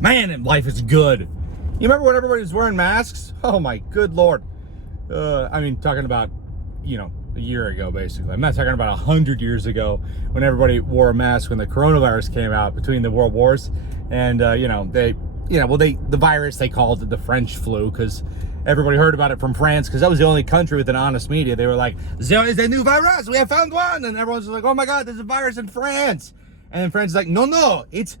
Man, and life is good. You remember when everybody was wearing masks? Oh my good Lord. I mean, talking about, a year ago, basically. I'm not talking about 100 years ago when everybody wore a mask when the coronavirus came out between the world wars. And, the virus, they called it the French flu because everybody heard about it from France because that was the only country with an honest media. They were like, there is a new virus. We have found one. And everyone's like, oh my God, there's a virus in France. And then France is like, no, it's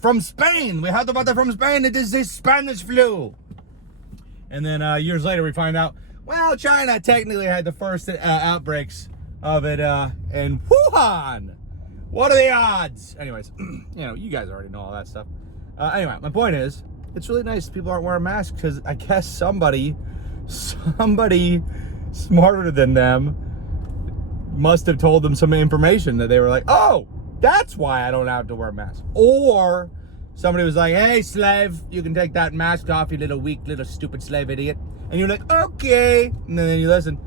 from Spain. We heard about it from Spain. It is the Spanish flu. And then years later, we find out, well, China technically had the first outbreaks of it in Wuhan. What are the odds? Anyways, you guys already know all that stuff. Anyway, my point is, it's really nice people aren't wearing masks because I guess somebody smarter than them must have told them some information that they were like, oh, that's why I don't have to wear a mask. Or somebody was like, hey, slave, you can take that mask off, you little weak, little stupid slave idiot. And you're like, okay. And then you listen.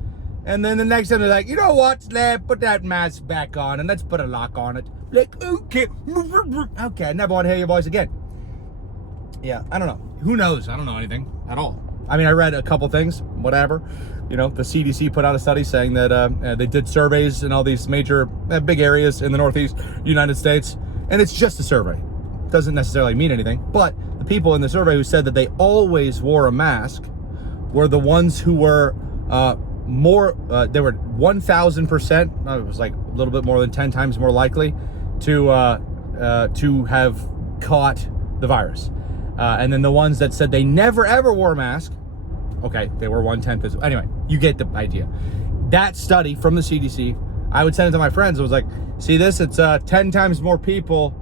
And then the next time they're like, you know what, slave, put that mask back on and let's put a lock on it. Like, okay. Okay, I never want to hear your voice again. Yeah, I don't know. Who knows? I don't know anything at all. I mean, I read a couple things, whatever. The CDC put out a study saying that they did surveys in all these major big areas in the Northeast United States. And it's just a survey. It doesn't necessarily mean anything. But the people in the survey who said that they always wore a mask were the ones who were they were 1,000%. It was like a little bit more than 10 times more likely to have caught the virus. And then the ones that said they never ever wore a mask, okay, they were 1/10. Anyway, you get the idea. That study from the CDC, I would send it to my friends. I was like, see this? It's 10 times more people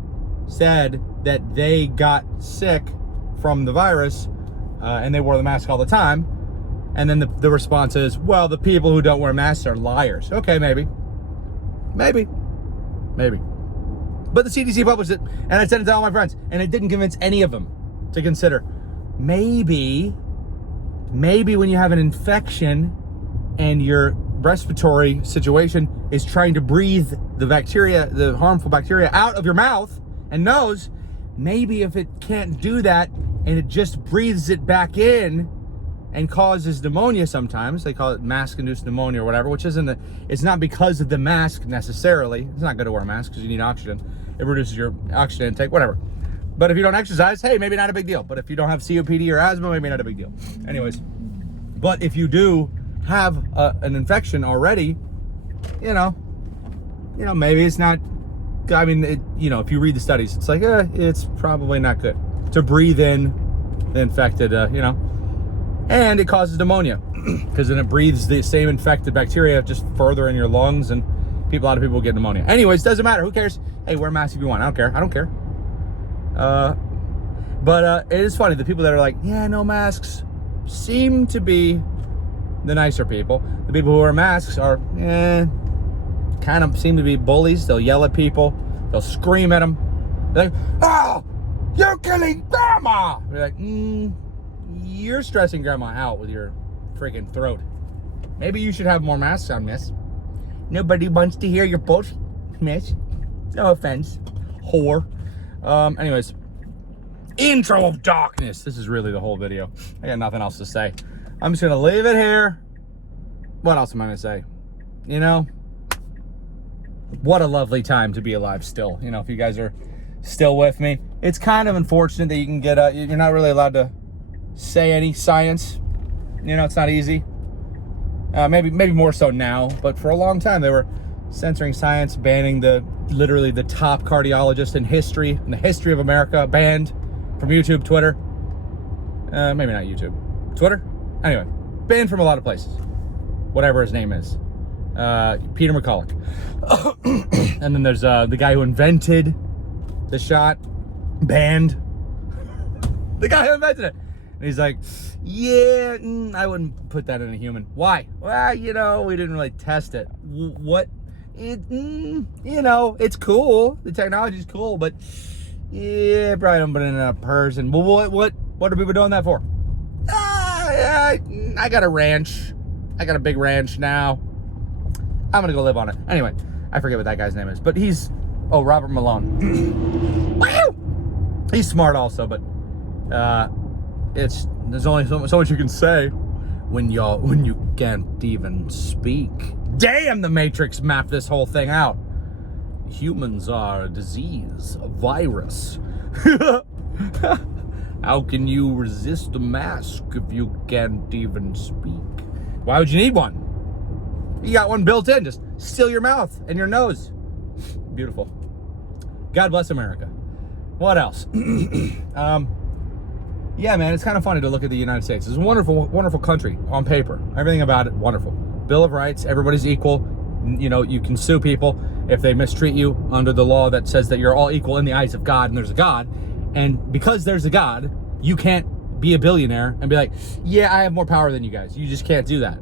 said that they got sick from the virus and they wore the mask all the time. And then the response is, well, the people who don't wear masks are liars. Okay, maybe. But the CDC published it, and I sent it to all my friends, and it didn't convince any of them to consider. Maybe when you have an infection and your respiratory situation is trying to breathe the bacteria, the harmful bacteria, out of your mouth and nose, maybe if it can't do that and it just breathes it back in and causes pneumonia sometimes. They call it mask-induced pneumonia or whatever, which it's not because of the mask necessarily. It's not good to wear a mask because you need oxygen. It reduces your oxygen intake, whatever. But if you don't exercise, hey, maybe not a big deal. But if you don't have COPD or asthma, maybe not a big deal. Anyways, but if you do have an infection already, maybe it's not, I mean, if you read the studies, it's like, it's probably not good to breathe in the infected, and it causes pneumonia because then it breathes the same infected bacteria just further in your lungs, and a lot of people get pneumonia. Anyways, doesn't matter. Who cares? Hey, wear a mask if you want. I don't care. But it is funny. The people that are like, yeah, no masks, seem to be the nicer people. The people who wear masks are, kind of seem to be bullies. They'll yell at people. They'll scream at them. They're like, oh, you're killing grandma. They're like, you're stressing grandma out with your freaking throat. Maybe you should have more masks on, miss. Nobody wants to hear your bullshit, miss. No offense, whore. Anyways, intro of darkness. This is really the whole video. I got nothing else to say. I'm just gonna leave it here. What else am I gonna say? What a lovely time to be alive still. If you guys are still with me, it's kind of unfortunate that you can get you're not really allowed to say any science. It's not easy. Maybe more so now, but for a long time they were censoring science, banning literally the top cardiologist in the history of America, banned from YouTube, Twitter. Maybe not YouTube, Twitter. Anyway, banned from a lot of places. Whatever his name is, Peter McCulloch. And then there's the guy who invented the shot, banned. The guy who invented it. And he's like, yeah, I wouldn't put that in a human. Why? Well, we didn't really test it. What? It's cool. The technology's cool, but yeah, probably don't put it in a person. Well, what are people doing that for? I got a ranch. I got a big ranch now. I'm gonna go live on it. Anyway, I forget what that guy's name is, but Robert Malone. Wow! He's smart also, but There's only so much you can say when you can't even speak. Damn, the Matrix mapped this whole thing out. Humans are a disease, a virus. How can you resist a mask if you can't even speak? Why would you need one? You got one built in. Just seal your mouth and your nose. Beautiful. God bless America. What else? Yeah, man, it's kind of funny to look at the United States. It's a wonderful, wonderful country on paper. Everything about it, wonderful. Bill of Rights, everybody's equal. You know, you can sue people if they mistreat you under the law that says that you're all equal in the eyes of God and there's a God. And because there's a God, you can't be a billionaire and be like, yeah, I have more power than you guys. You just can't do that.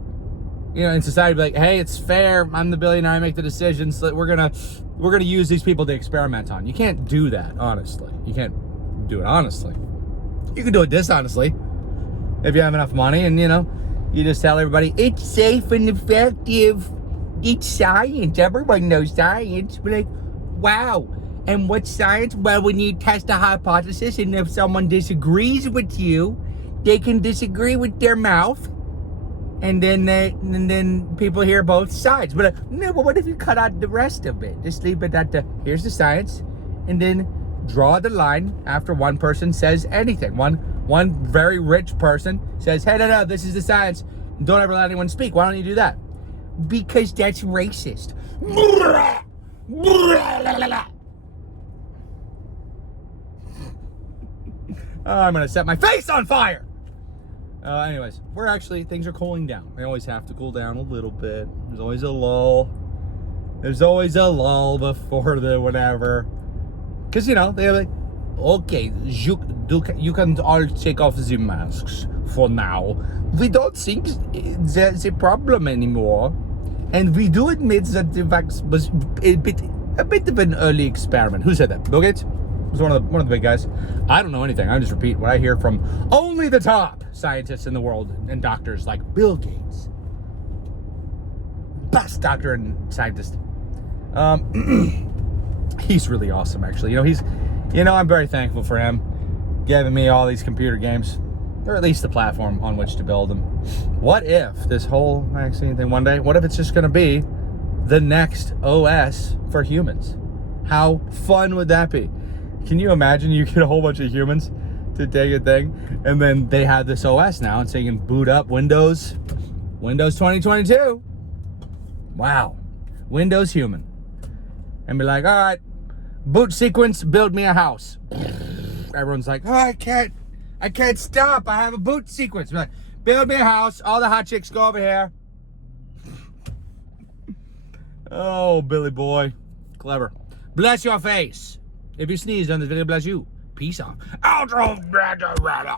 You know, in society, be like, hey, it's fair. I'm the billionaire. I make the decisions. So we're gonna use these people to experiment on. You can't do that, honestly. You can't do it honestly. You can do it dishonestly if you have enough money, and you just tell everybody it's safe and effective. It's science. Everyone knows science. We're like, wow. And what's science? Well, when you test a hypothesis, and if someone disagrees with you, they can disagree with their mouth. And then people hear both sides. But no, but what if you cut out the rest of it? Just leave it at here's the science, and then draw the line after one person says anything. One very rich person says, hey, no, this is the science. Don't ever let anyone speak. Why don't you do that? Because that's racist. I'm gonna set my face on fire. Anyways, things are cooling down. They always have to cool down a little bit. There's always a lull. There's always a lull before the whatever. Because, they're like, okay, you can all take off the masks for now. We don't think there's a problem anymore. And we do admit that the vaccine was a bit of an early experiment. Who said that? Bill Gates? It was one of the big guys. I don't know anything. I just repeat what I hear from only the top scientists in the world and doctors like Bill Gates. Best doctor and scientist. He's really awesome, actually. I'm very thankful for him giving me all these computer games, or at least the platform on which to build them. What if this whole vaccine thing one day, what if it's just going to be the next OS for humans? How fun would that be? Can you imagine you get a whole bunch of humans to take a thing, and then they have this OS now, and so you can boot up Windows 2022. Wow. Windows human. And be like, all right, boot sequence, build me a house. Everyone's like, oh, I can't stop. I have a boot sequence. Like, build me a house. All the hot chicks go over here. Oh, Billy boy. Clever. Bless your face. If you sneeze on this video, bless you. Peace off. Outro.